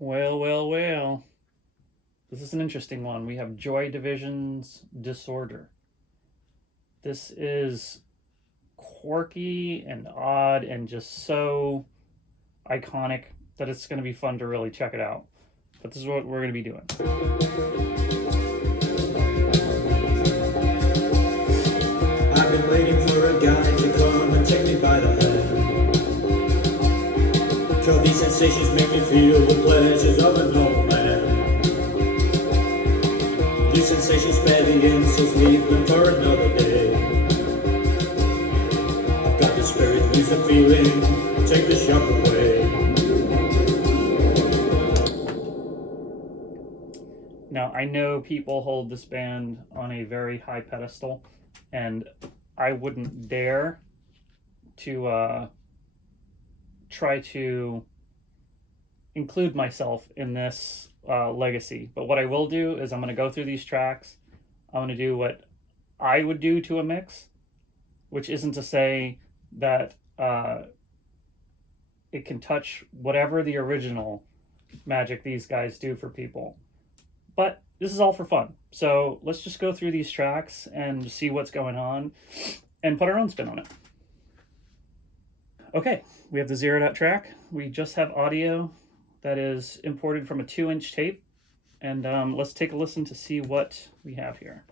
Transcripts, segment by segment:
Well, well, well. This is an interesting one. We have Joy Division's Disorder. This is quirky and odd and just so iconic that it's going to be fun to really check it out. But this is what we're going to be doing. I've been waiting for a guy to come and take me by the hand. Till these sensations make me feel the pleasures of a normal man. These sensations spare the insults, leave them for another day. I've got the spirit, lose the feeling, take the shock away. Now, I know people hold this band on a very high pedestal, and I wouldn't dare to try to include myself in this legacy. But what I will do is I'm going to go through these tracks. I'm going to do what I would do to a mix, which isn't to say that it can touch whatever the original magic these guys do for people. But this is all for fun. So let's just go through these tracks and see what's going on and put our own spin on it. Okay, we have the zeroed out track. We just have audio that is imported from a 2-inch tape. And let's take a listen to see what we have here.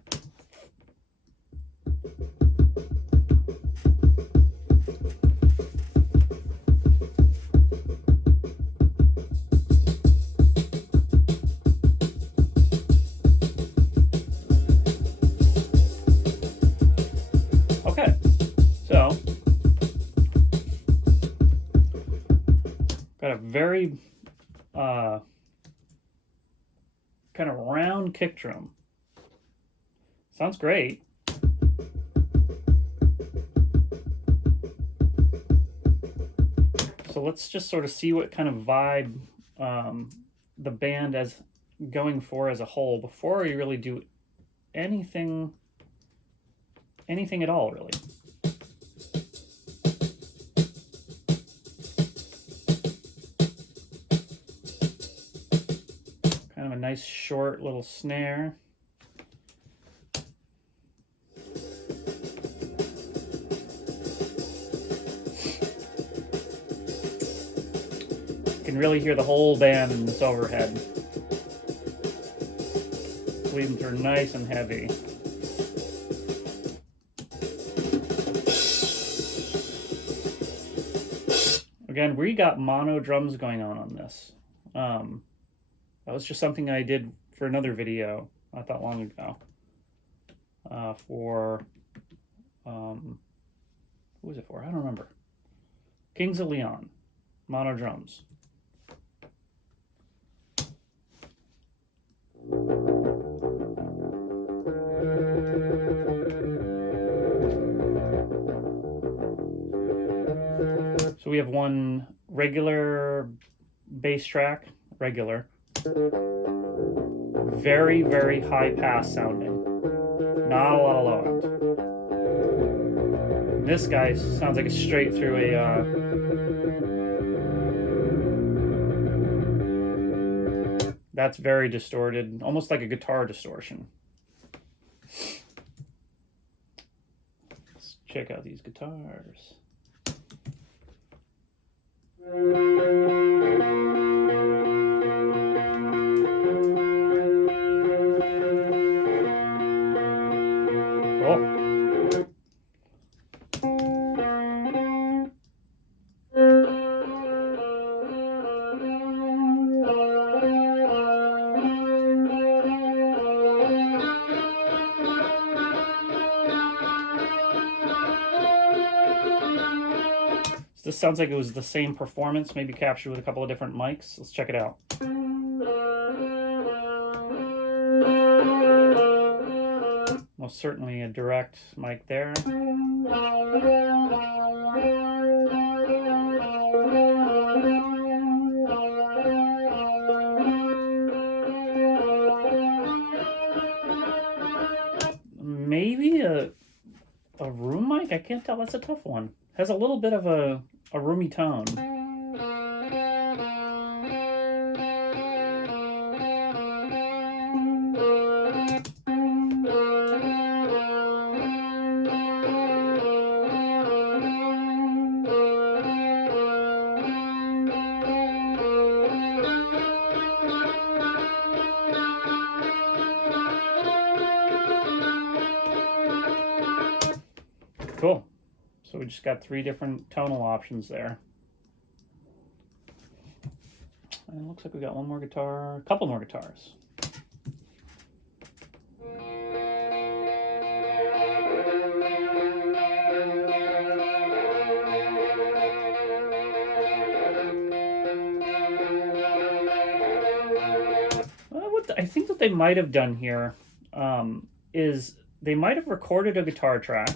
Okay, so got a very kind of round kick drum. Sounds great. So let's just sort of see what kind of vibe the band is going for as a whole before we really do anything at all, really. Kind of a nice short little snare. You can really hear the whole band in this overhead. Leading through nice and heavy. Again, we got mono drums going on this. That was just something I did for another video not that long ago. Who was it for? I don't remember. Kings of Leon, mono drums. So we have one regular bass track, very, very high pass sounding, not a lot of low end. And this guy sounds like it's straight through a that's very distorted, almost like a guitar distortion. Let's check out these guitars. Cool. This sounds like it was the same performance, maybe captured with a couple of different mics. Let's check it out. Most certainly a direct mic there. Maybe a room mic? I can't tell. That's a tough one. Has a little bit of a roomy tone. So we just got 3 different tonal options there. And it looks like we got one more guitar, a couple more guitars. I think what they might have done here is they might have recorded a guitar track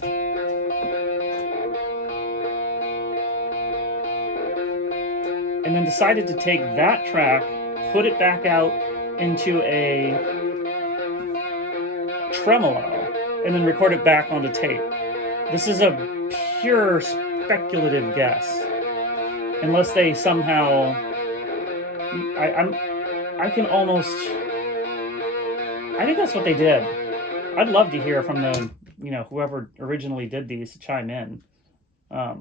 and then decided to take that track, put it back out into a tremolo, and then record it back onto tape. This is a pure speculative guess, unless they somehow. I can almost. I think that's what they did. I'd love to hear from the, whoever originally did these to chime in. All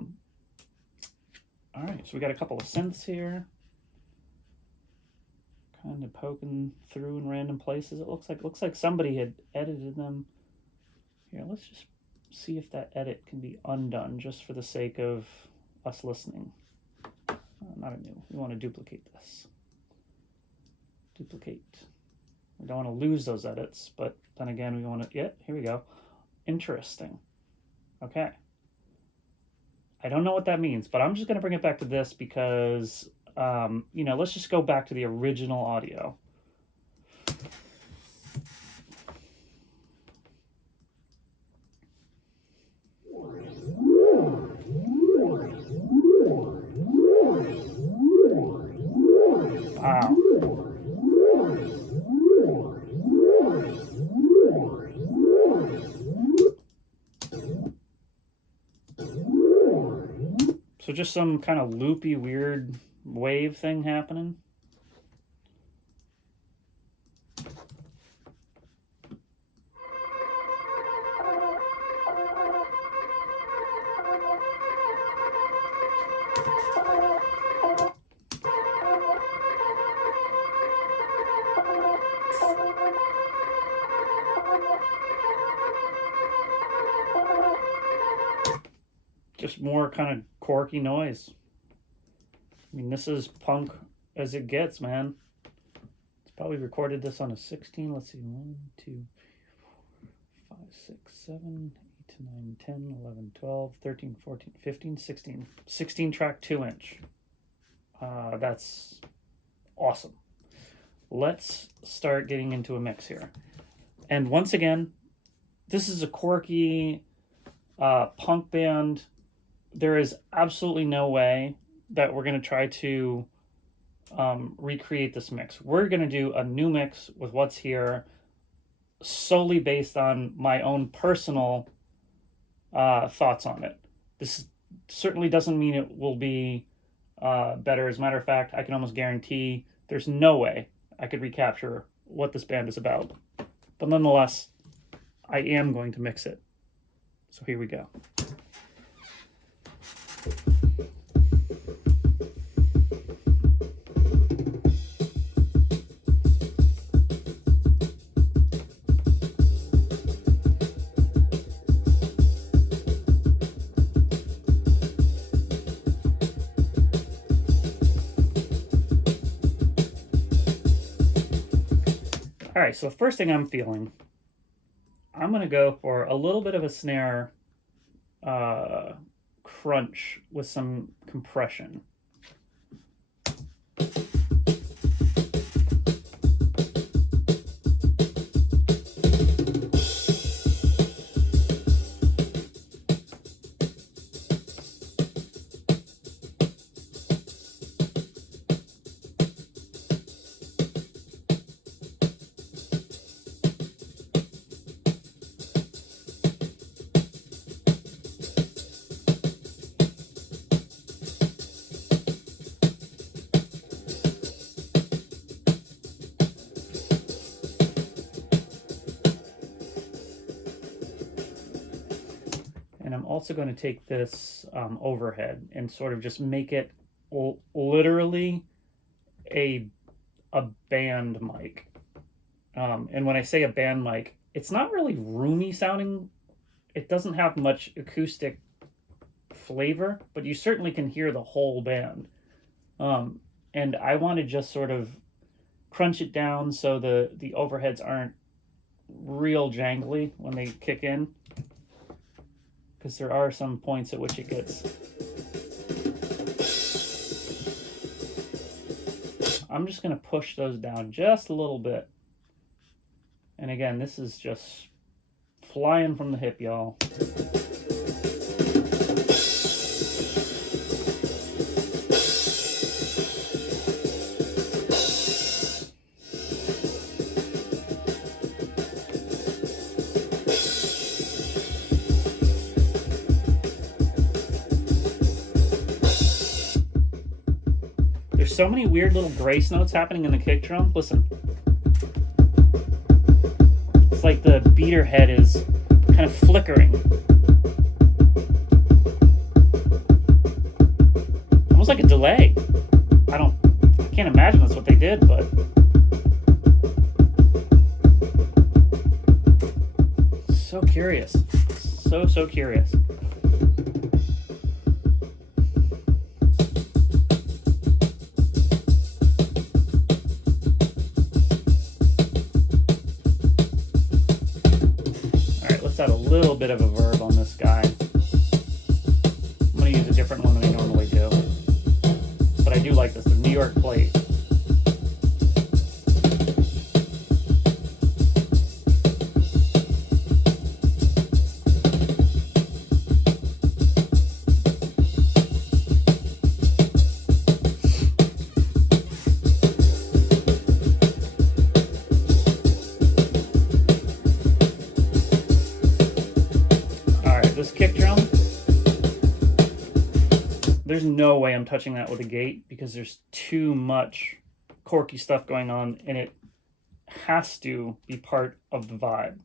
right, so we got a couple of synths here, kind of poking through in random places. It looks like somebody had edited them. Here, let's just see if that edit can be undone, just for the sake of us listening. Not a new. We want to duplicate this. Duplicate. We don't want to lose those edits, but then again, we want to, here we go. Interesting. Okay. I don't know what that means, but I'm just going to bring it back to this because, let's just go back to the original audio. Wow. So just some kind of loopy, weird wave thing happening. Just more kind of quirky noise. I mean, this is punk as it gets, man. It's probably recorded this on a 16. Let's see. 1, 2, 5, 6, 7, 8, 9, 10, 11, 12, 13, 14, 15, 16. 16 track 2-inch. That's awesome. Let's start getting into a mix here. And once again, this is a quirky punk band. There is absolutely no way that we're going to try to recreate this mix. We're going to do a new mix with what's here, solely based on my own personal thoughts on it. This certainly doesn't mean it will be better. As a matter of fact, I can almost guarantee there's no way I could recapture what this band is about. But nonetheless, I am going to mix it. So here we go. All right, so the first thing I'm feeling, I'm going to go for a little bit of a snare crunch with some compression. And I'm also going to take this overhead and sort of just make it literally a band mic. And when I say a band mic, it's not really roomy sounding. It doesn't have much acoustic flavor, but you certainly can hear the whole band. And I want to just sort of crunch it down so the overheads aren't real jangly when they kick in, because there are some points at which it gets. I'm just going to push those down just a little bit. And again, this is just flying from the hip, y'all. There's so many weird little grace notes happening in the kick drum. Listen. It's like the beater head is kind of flickering. Almost like a delay. I can't imagine that's what they did, but so curious. So curious. Add a little bit of a verb on this guy. I'm going to use a different one than I normally do. But I do like this, the New York plate. This kick drum, there's no way I'm touching that with a gate because there's too much corky stuff going on, and it has to be part of the vibe.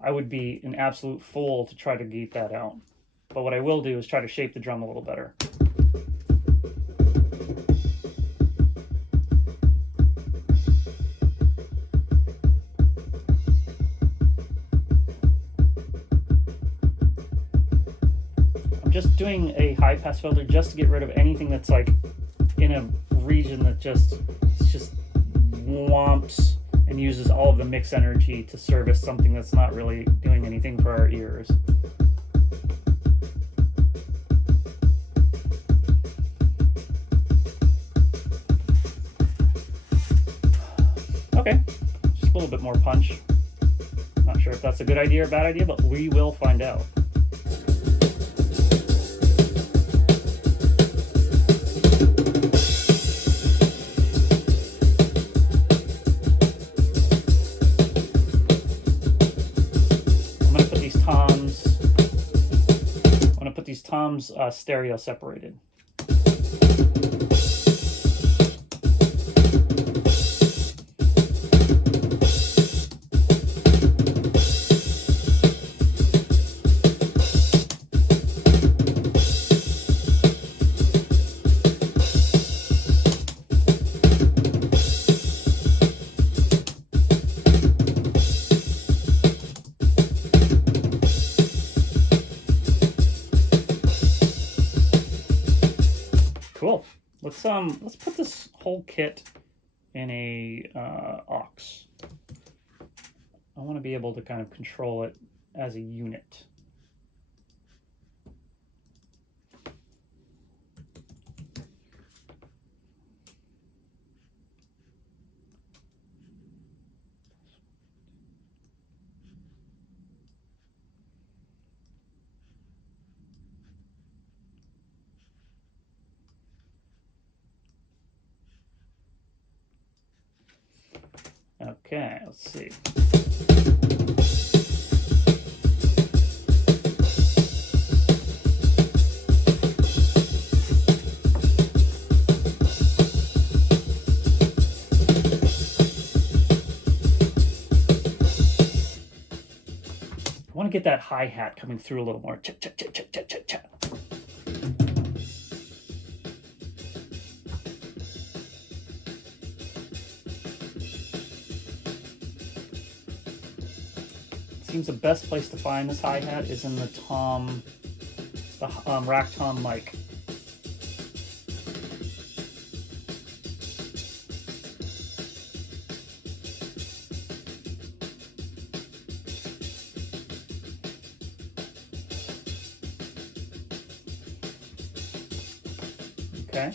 I would be an absolute fool to try to gate that out. But what I will do is try to shape the drum a little better. Just doing a high pass filter just to get rid of anything that's like in a region that just whomps and uses all of the mix energy to service something that's not really doing anything for our ears. Okay, just a little bit more punch. Not sure if that's a good idea or bad idea, but we will find out. Toms stereo separated. Cool. Let's put this whole kit in a aux. I want to be able to kind of control it as a unit. Okay, let's see. I want to get that hi-hat coming through a little more. Cha, cha, cha, cha, cha, cha, cha. Seems the best place to find this hi-hat is in the tom the rack tom mic. Okay.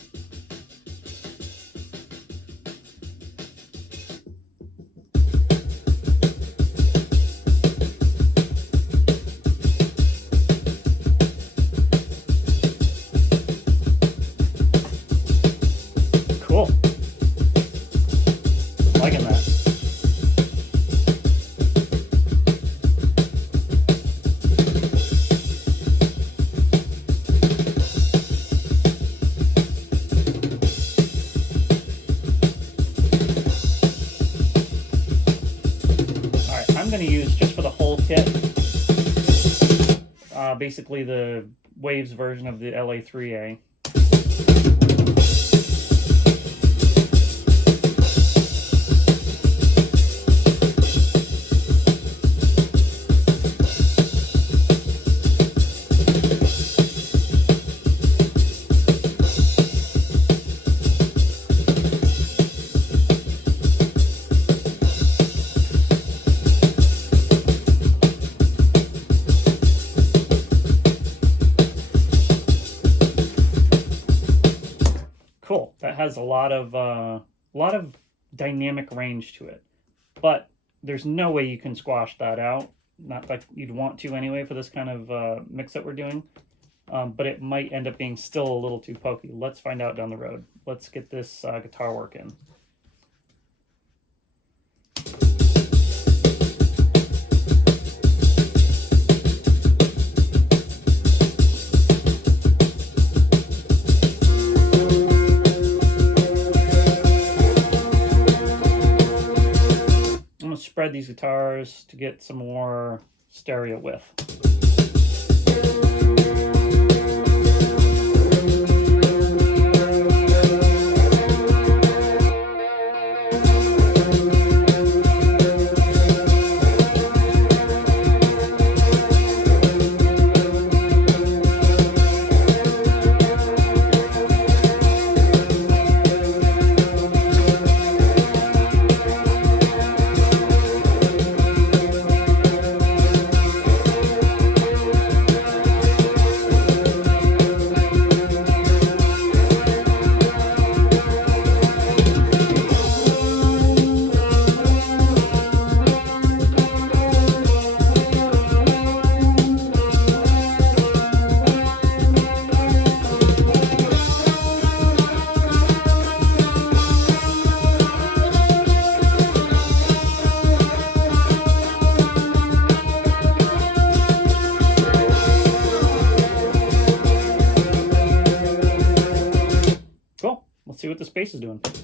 Cool. Liking that. Alright, I'm going to use, just for the whole kit, basically the Waves version of the LA3A. Cool. That has a lot of dynamic range to it, but there's no way you can squash that out. Not like you'd want to anyway for this kind of mix that we're doing, but it might end up being still a little too pokey. Let's find out down the road. Let's get this guitar work in. Spread these guitars to get some more stereo width. Let's see what the space is doing. Looks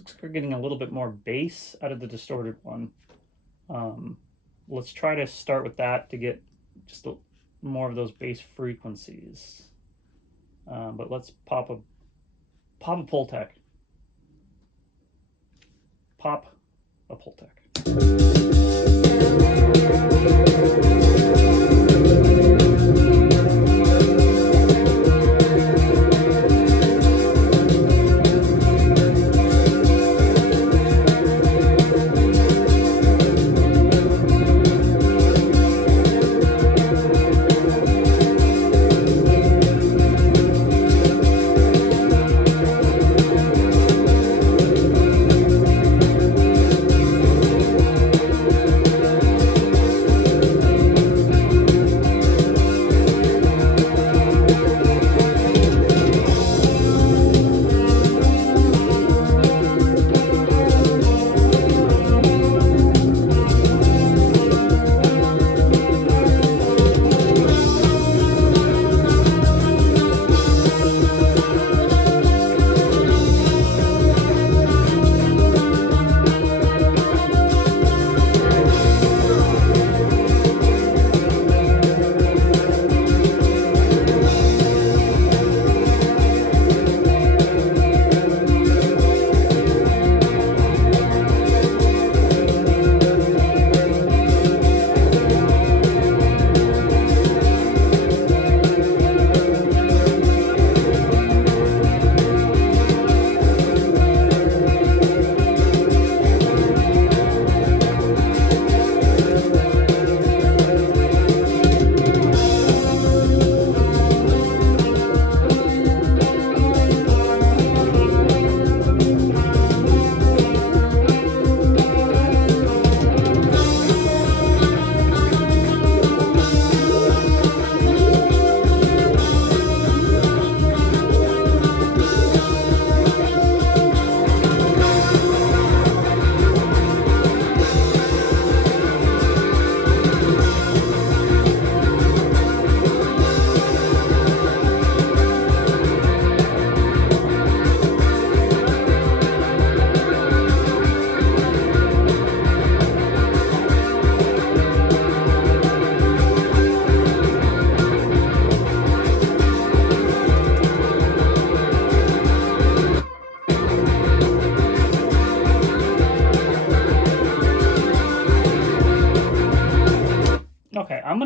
like we're getting a little bit more bass out of the distorted one. Let's try to start with that to get just more of those bass frequencies. But let's pop a Pultec. Pop a Pultec.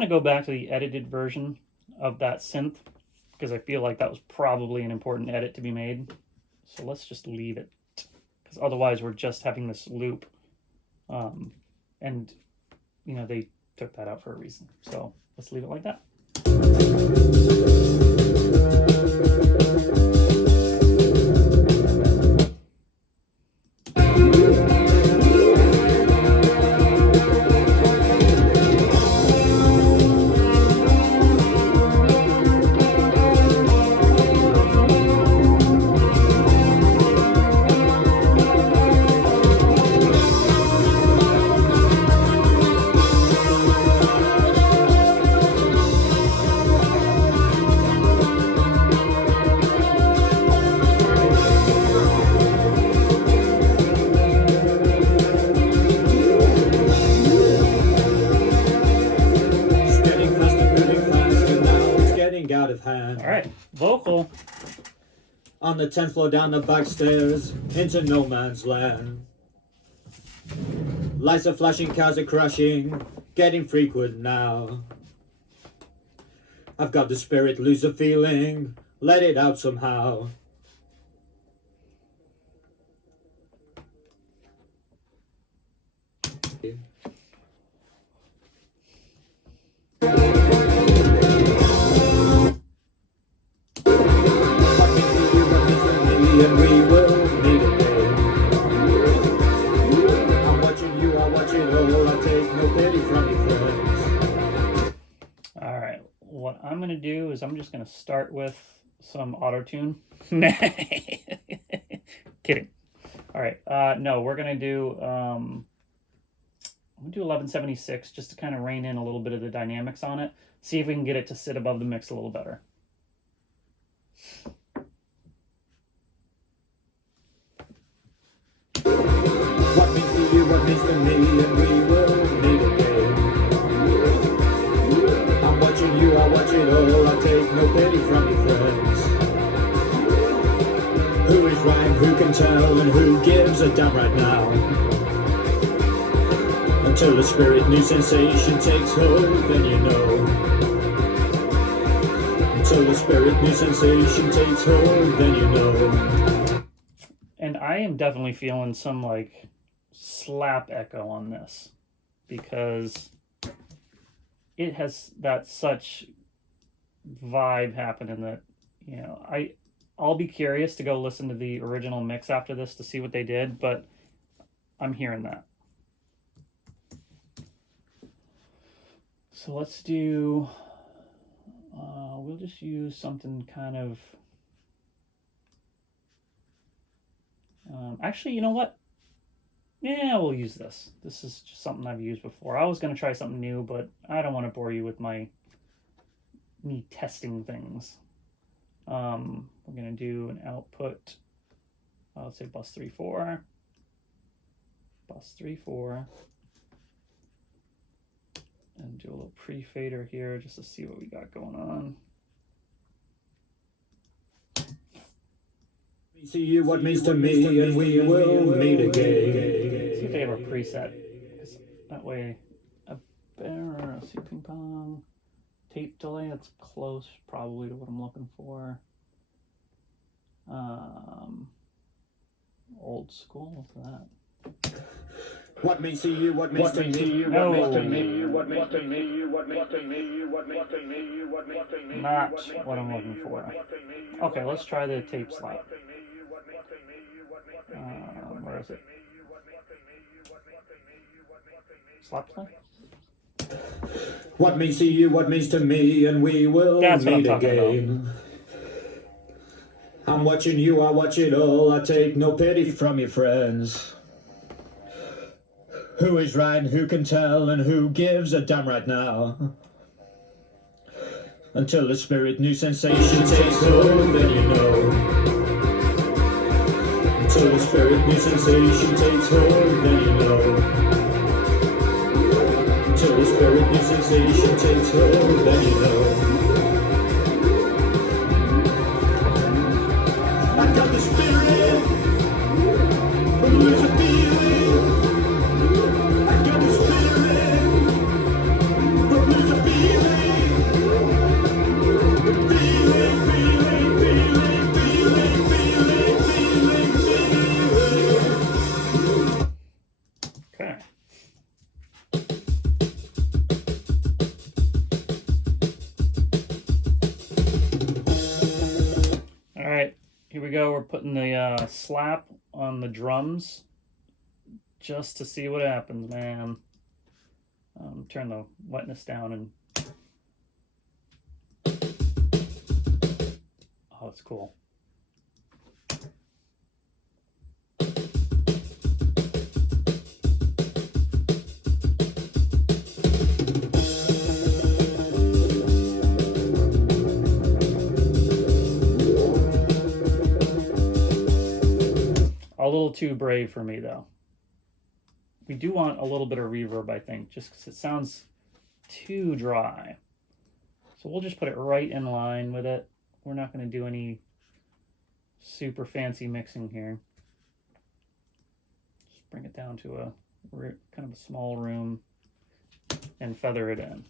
go back to the edited version of that synth because I feel like that was probably an important edit to be made. So let's just leave it, because otherwise we're just having this loop. And, you know, they took that out for a reason. So let's leave it like that. Out of hand. All right, vocal. On the 10th floor down the back stairs into no man's land. Lights are flashing, cars are crashing, getting frequent now. I've got the spirit, lose the feeling, let it out somehow. And we will meet again. I'm watching you, I watch it all. I take no pity from your friends. All right, what I'm gonna do is I'm just gonna start with some auto tune. Kidding. All right, no, we're gonna do I'm gonna do 1176 just to kind of rein in a little bit of the dynamics on it. See if we can get it to sit above the mix a little better. What means to you, what means to me, and we will meet again. I'm watching you, I watch it all. I take no pity from your friends. Who is right, who can tell, and who gives a damn right now? Until the spirit new sensation takes hold, then you know. Until the spirit new sensation takes hold, then you know. And I am definitely feeling some like slap echo on this because it has that such vibe happening that, you know, I'll be curious to go listen to the original mix after this to see what they did, but I'm hearing that. So let's do, we'll just use something kind of, actually, you know what? Yeah, we'll use this. This is just something I've used before. I was going to try something new, but I don't want to bore you with me testing things. We're going to do an output, let's say bus 3-4, bus 3-4, and do a little pre-fader here just to see what we got going on. See you, what means to me, and we will meet again. See if they have a preset. That way, a better, see ping pong, tape delay, that's close probably to what I'm looking for. Old school for that. What means to you, what means to me, No. what means to me, what means to me, what means to me, what means to me, what means to me. Not what I'm looking for. Okay, let's try the tape slap. Where is it? Slap play? What means to you, what means to me, and we will That's what I'm meet talking again. I'm watching you, I watch it all. I take no pity from your friends. Who is right, who can tell, and who gives a damn right now? Until the spirit new sensation takes hold, then you know. Until the spirit new sensation takes hold, then you know. Until the spirit new sensation takes hold, then you know. I got the spirit, but lose a feeling. I got the spirit, but lose a feeling. Here we go. We're putting the slap on the drums just to see what happens, man. Turn the wetness down and... Oh, it's cool. A little too brave for me, though. We do want a little bit of reverb, I think, just because it sounds too dry. So we'll just put it right in line with it. We're not going to do any super fancy mixing here. Just bring it down to a kind of a small room and feather it in.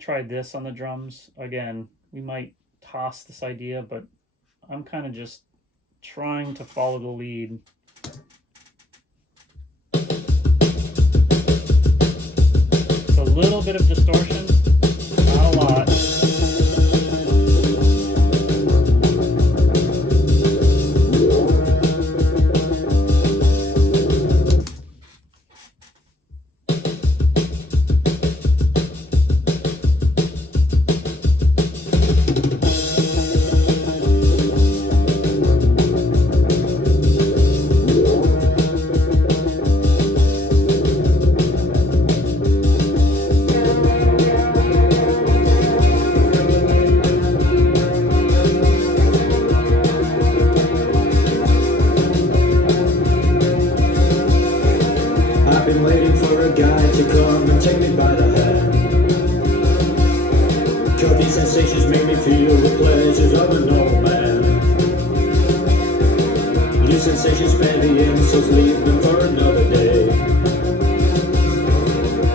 Try this on the drums. Again, we might toss this idea, but I'm kind of just trying to follow the lead. It's a little bit of distortion, not a lot. Sensations make me feel the pleasures of a normal man. New sensations spare the insults, leave them for another day.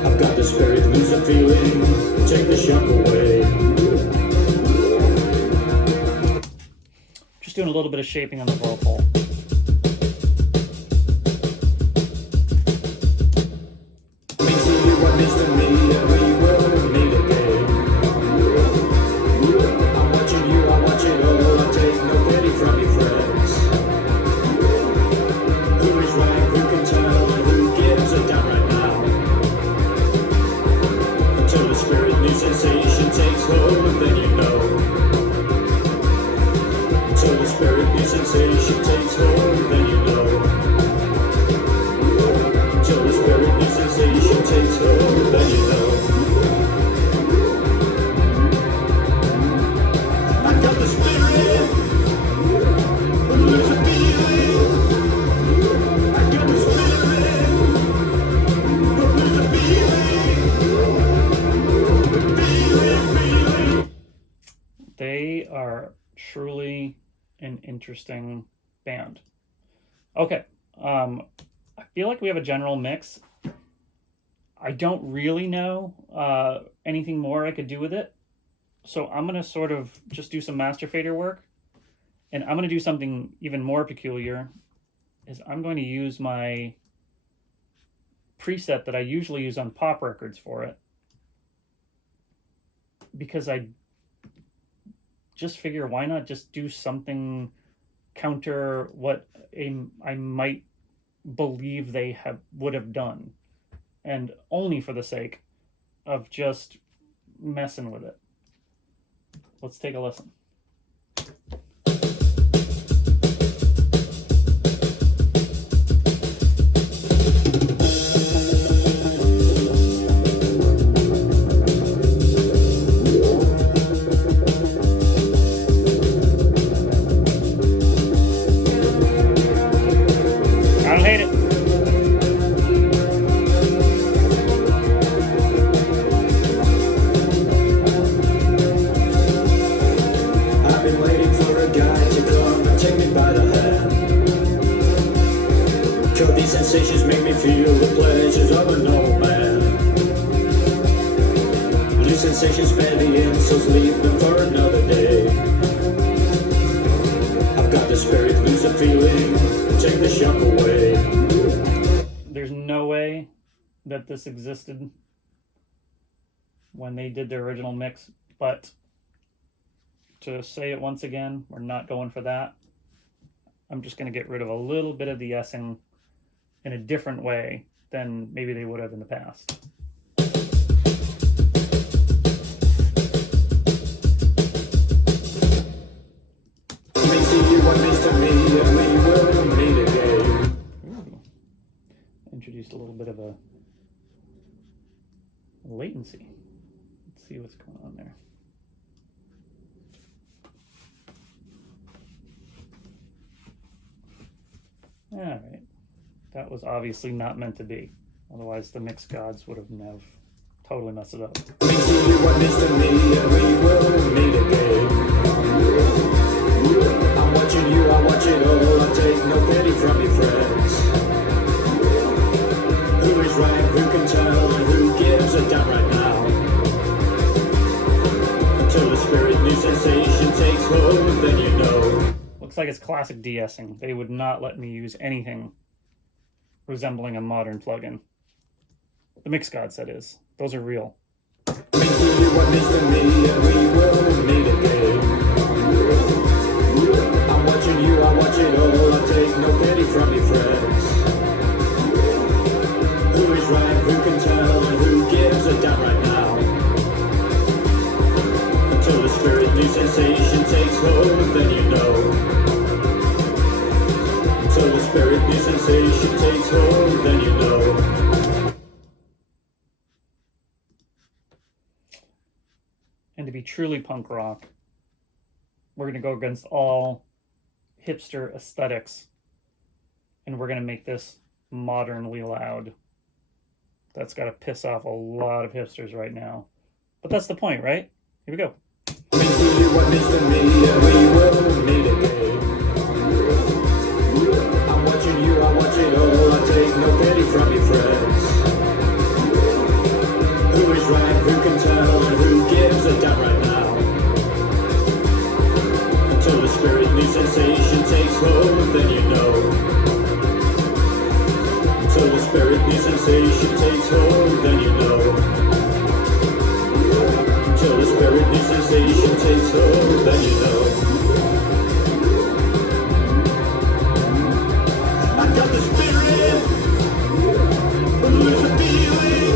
I've got the spirit, lose the feeling, take the shock away. Just doing a little bit of shaping on the vocal. Means to you what means to me, and we will meet again. From your friends, who is right, who can tell, and who gives a damn right now? Until the spirit new sensation takes hold, and then you know. Until the spirit new sensation takes hold, and then you know. Until the spirit new sensation takes hold, and then you know. I got the spirit. They are truly an interesting band. Okay, I feel like we have a general mix. I don't really know anything more I could do with it. So I'm going to sort of just do some master fader work. And I'm going to do something even more peculiar, is I'm going to use my preset that I usually use on pop records for it. Because I just figure, why not just do something counter what I might believe they would have done. And only for the sake of just messing with it. Let's take a listen. take me by the hand. Sure, these sensations make me feel the pleasures of a normal man. New sensations in, so leave them for another day. I've got the spirit, lose the feeling, take the shock away. There's no way that this existed when they did their original mix, but to say it once again, we're not going for that. I'm just going to get rid of a little bit of the S-ing in a different way than maybe they would have in the past. Introduced a little bit of a latency. Let's see what's going on there. All right, that was obviously not meant to be. Otherwise, the mix gods would have totally messed it up. I'm watching you, I watch it all. I take no pity from your friends. Who is right, who can tell, and who gives a damn right now? Until the spirit new sensation takes hold, then you know. Looks like it's classic de-essing. They would not let me use anything resembling a modern plugin. The mix gods, that is. Those are real. We do what needs to be, and we will meet again. I'm watching you, I watch it all. I take no pity from your friends. Who is right, who can tell, and who gives a damn right now? Until the spirit new sensation takes hold, then you know. Until the spirit new sensation takes hold, then you know. And to be truly punk rock, we're going to go against all hipster aesthetics, and we're going to make this modernly loud. That's got to piss off a lot of hipsters right now. But that's the point, right? Here we go. We do what needs to be, and we will meet again. I'm watching you, I watch it all. I take no pity from your friends. Who is right, who can tell, and who gives a damn right now? Until the spirit new sensation takes hold, then you know. Until the spirit new sensation takes hold, then you know. Until the spirit new sensation takes hold, then you know. I got the spirit, lose the feeling.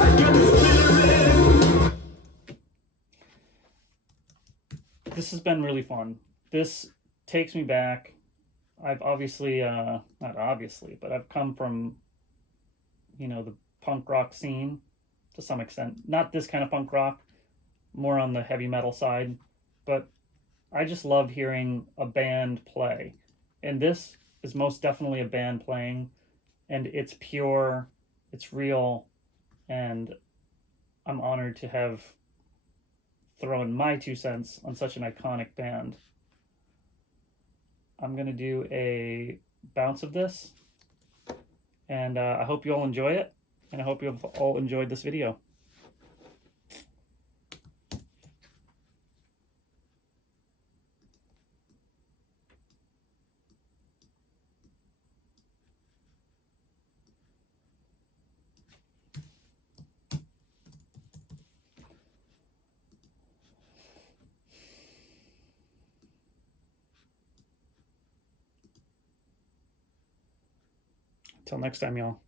I got the spirit. This has been really fun. This takes me back. I've obviously, not obviously, but I've come from, the punk rock scene to some extent. Not this kind of punk rock, more on the heavy metal side, but I just love hearing a band play. And this is most definitely a band playing, and it's pure, it's real, and I'm honored to have thrown my 2 cents on such an iconic band. I'm going to do a bounce of this, and I hope you all enjoy it, and I hope you have all enjoyed this video. Till next time, y'all.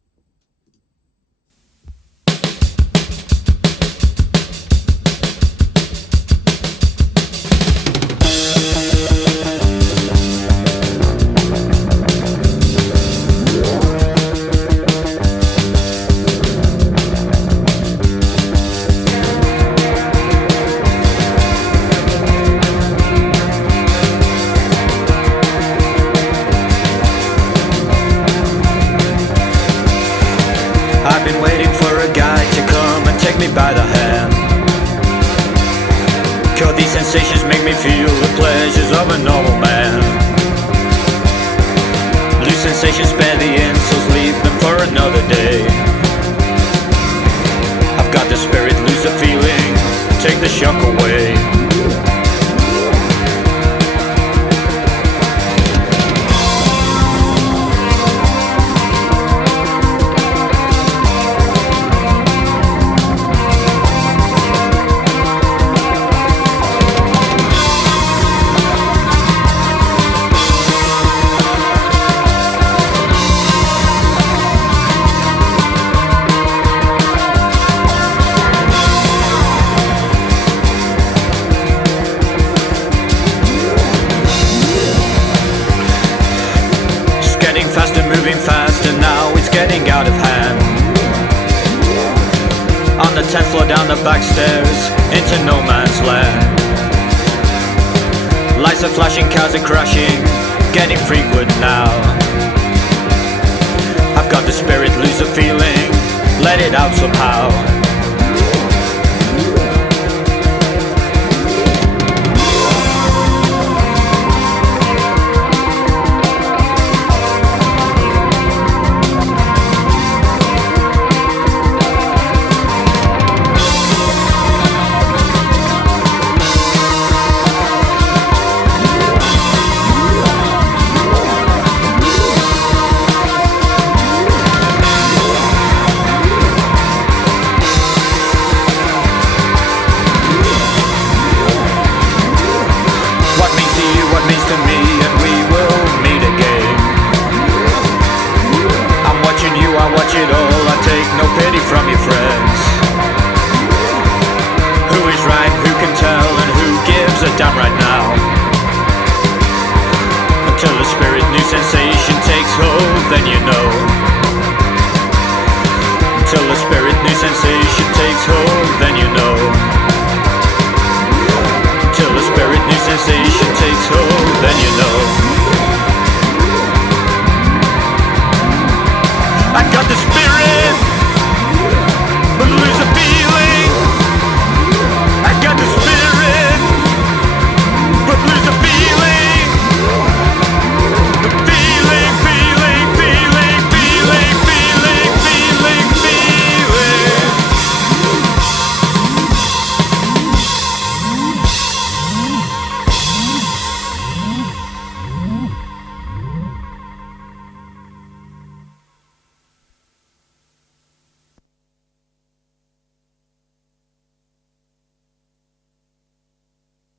'Cause these sensations make me feel the pleasures of a normal man. Loose sensations spare the insults, leave them for another day. I've got the spirit, lose the feeling, take the shock away. Faster, moving faster, now it's getting out of hand. On the 10th floor, down the back stairs, into no man's land. Lights are flashing, cars are crashing, getting frequent now. I've got the spirit, lose the feeling, let it out somehow.